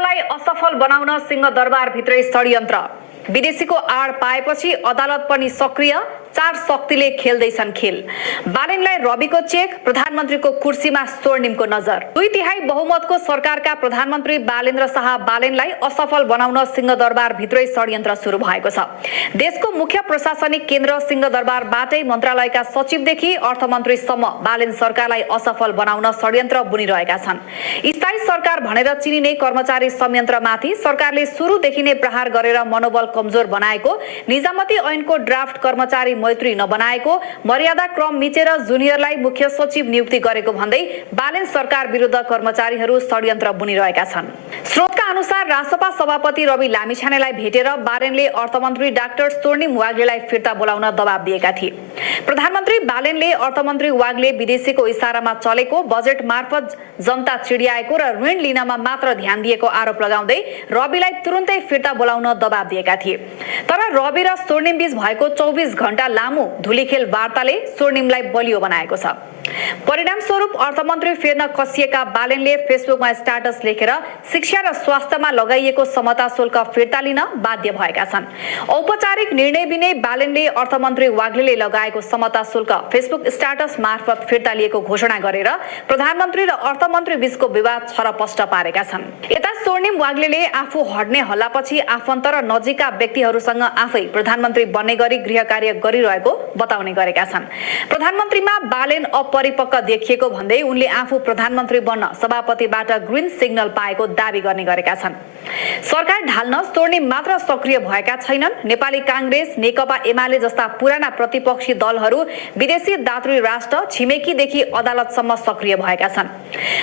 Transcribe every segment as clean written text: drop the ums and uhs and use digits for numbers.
सिंहदरबारलाई असफल बनाउन सिंहदरबारभित्रै षड्यन्त्र। विदेशीको आड पाएपछि अदालत पनि सक्रिय, चार शक्तिले खेल्दैछन् खेल। बालेनलाई रविको चेक, प्रधानमन्त्रीको कुर्सीमा स्वर्णिमको नजर। 2/3 बहुमतको सरकारका प्रधानमन्त्री बालेन्द्र शाह बालेनलाई असफल बनाउन सिंहदरबारभित्रै षड्यन्त्र सुरु भएको छ। देशको मुख्य प्रशासनिक केन्द्र सिंहदरबारबाटै मन्त्रालयका सचिवदेखि अर्थमन्त्रीसम्म बालेन सरकारलाई असफल बनाउन षड्यन्त्र बुनिरहेका छन्। स्थायी सरकार भनेर चिनिने कर्मचारी संयन्त्रमाथि सरकारले सुरुदेखि नै प्रहार गरेर मनोबल कमजोर बनाएको, निजामती ऐनको ड्राफ्ट कर्मचारी मैत्री नबनाएको, मर्यादा क्रम मिचेर जुनियरलाई मुख्य सचिव नियुक्ति गरेको भन्दै बालेन सरकार विरुद्ध कर्मचारीहरू षड्यन्त्र बुनिरहेका छन्। स्रोतका अनुसार रासपा सभापति रवि लामिछानेलाई भेटेर बालेनले अर्थमन्त्री डाक्टर स्वर्णिम वाग्लेलाई फिर्ता बोलाउन दबाब दिएका थिए। प्रधानमन्त्री बालेनले अर्थमन्त्री वाग्ले विदेशीको इशारामा चलेको, बजेट मार्फत जनता चिडियाएको र ऋण लिनमा मात्र ध्यान दिएको आरोप लगाउँदै रविलाई तुरुन्तै फिर्ता बोलाउन दबाब दिएका थिए। तर रवि र स्वर्णिम बीच भएको 24 घण्टा लामो धुलीखेल वार्ताले स्वर्णिमलाई बलियो बनाएको छ। परिणामस्वरूप अर्थमन्त्री फेर्न कसिएका बालेनले फेसबुकमा स्ट्याटस लेखेर शिक्षा र स्वास्थ्यमा लगाइएको समता शुल्क फिर्ता लिन बाध्य भएका छन्। औपचारिक निर्णय बिनै बालेनले अर्थमन्त्री वाग्लेले लगाएको समता शुल्क फेसबुक स्ट्याटस मार्फत फिर्ता लिएको घोषणा गरेर प्रधानमन्त्री र अर्थमन्त्री बीचको विवाद छरपष्ट पारेका छन्। यता स्वर्णिम वाग्लेले आफू हट्ने हल्लापछि आफन्त र नजिकका व्यक्तिहरूसँग आफै प्रधानमन्त्री बन्ने गरी गृह कार्य गरिरहेको बताउने गरेका छन्। प्रधानमन्त्रीमा बालेन अपरिपक्व देखिएको भन्दै उनले आफू प्रधानमन्त्री बन्न सभापतिबाट ग्रीन सिग्नल पाएको दावी गर्ने गरेका छन्। सरकार ढाल्न स्वर्णिम मात्र सक्रिय भएका छैनन्। नेपाली कांग्रेस, नेकपा एमाले जस्ता पुराना प्रतिपक्षी दलहरू विदेशी दातृ राष्ट्र, छिमेकीदेखि अदालतसम्म सक्रिय भएका छन्।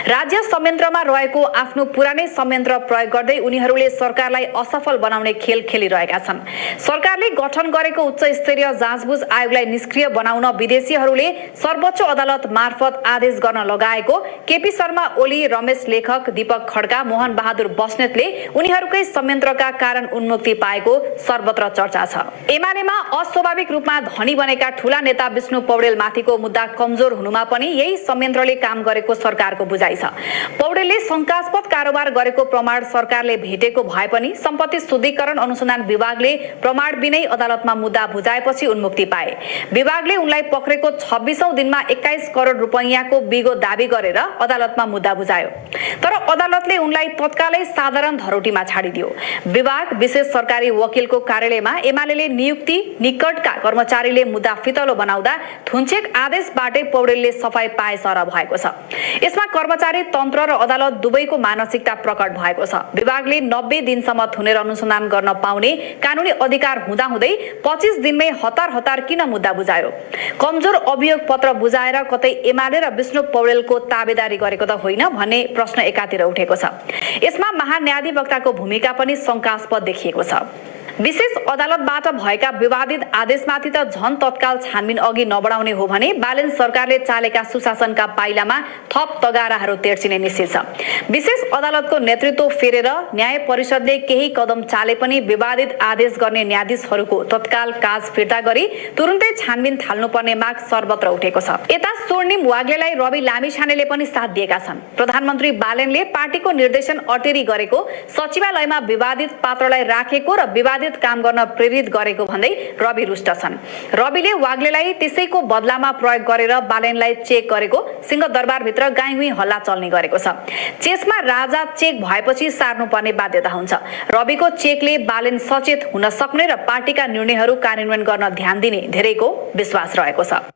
राज्य संयन्त्रमा रहेको आफ्नो पुरानै संयन्त्र प्रयोग गर्दै उनीहरूले सरकारलाई असफल बनाउने खेल खेलिरहेका छन्। सरकारले गठन गरेको उच्च स्तरीय जाँचबुझ आयोगलाई निष्क्रिय बनाउन विदेशीहरूले सर्वोच्च अदालत मार्फत आदेश गर्न लगाएको केपी शर्मा ओली, रमेश लेखक, दीपक खड्का, मोहन बहादुर बस्नेतले उनीहरूकै संयन्त्रका कारण उन्मुक्ति पाएको सर्वत्र चर्चा छ। एमालेमा अस्वाभाविक रूपमा धनी बनेका ठूला नेता विष्णु पौडेलमाथिको मुद्दा कमजोर हुनुमा पनि यही संयन्त्रले काम गरेको सरकारको बुझाइ छ। पौडेलले शंकास्पद कारोबार गरेको प्रमाण सरकारले भेटेको भए पनि सम्पत्ति शुद्धिकरण अनुसन्धान विभागले प्रमाण बिनै अदालतमा मुद्दा बुझाएपछि उन्मुक्ति पाए। विभागले उनलाई पक्रेको 26औं दिनमा 21 करोड रुपैयाँको बिगो दावी गरेर अदालतमा मुद्दा बुझायो। तर अदालतले उनलाई तत्कालै साधारण धरोटीमा छाडिदियो। विभाग विशेष सरकारी वकिलको कार्यालयमा एमालेले नियुक्ति निकटका कर्मचारीले मुद्दा फितलो बनाउँदा थुन्चेक आदेशबाटै पौडेलले सफाई पाए सर भएको छ। यसमा कर्मचारी तन्त्र र अदालत दुवैको मानसिकता प्रकट भएको छ। विभागले 90 दिनसम्म थुनेर अनुसन्धान गर्न पाउने कानुनी अधिकार हुँदाहुँदै 25 दिनमै हतार किन मुद्दा बुझायो? कमजोर अभियोग पत्र बुझाएर कतै एमाले र विष्णु पौडेलको ताबेदारी गरेको त होइन भन्ने प्रश्न एकातिर उठेको छ। यसमा महान्यायाधिवक्ताको भूमिका पनि शंकास्पद देखिएको छ। विशेष अदालतबाट भएका विवादित आदेशमाथि त झन तत्काल छानबिन अघि नबढाउने हो भने बालेन सरकारले चालेका सुशासनका पाइलामा थप तगाराहरू तेर्सिने निश्चित छ। विशेष अदालतको नेतृत्व फेरेर न्याय परिषदले केही कदम चाले पनि विवादित आदेश गर्ने न्यायाधीशहरूको तत्काल काज फिर्ता गरी तुरुन्तै छानबिन थाल्नुपर्ने माग सर्वत्र उठेको छ। यता स्वर्णिम वाग्लेलाई रवि लामिछानेले पनि साथ दिएका छन्। प्रधानमन्त्री बालेनले पार्टीको निर्देशन अटेरी गरेको, सचिवालयमा विवादित पात्रलाई राखेको र विवादित काम गर्न प्रेरित गरेको भन्दै रवि रुष्ट छन्। रविले वाग्लेलाई त्यसैको बदलामा प्रयोग गरेर बालेनलाई चेक गरेको, सिंहदरबारभित्र गाईगुई हल्ला चल्ने गरेको छ। चेसमा राजा चेक भएपछि सार्नुपर्ने बाध्यता हुन्छ। रविको चेकले बालेन सचेत हुन सक्ने र पार्टीका निर्णयहरू कार्यान्वयन गर्न ध्यान दिने धेरैको विश्वास रहेको छ।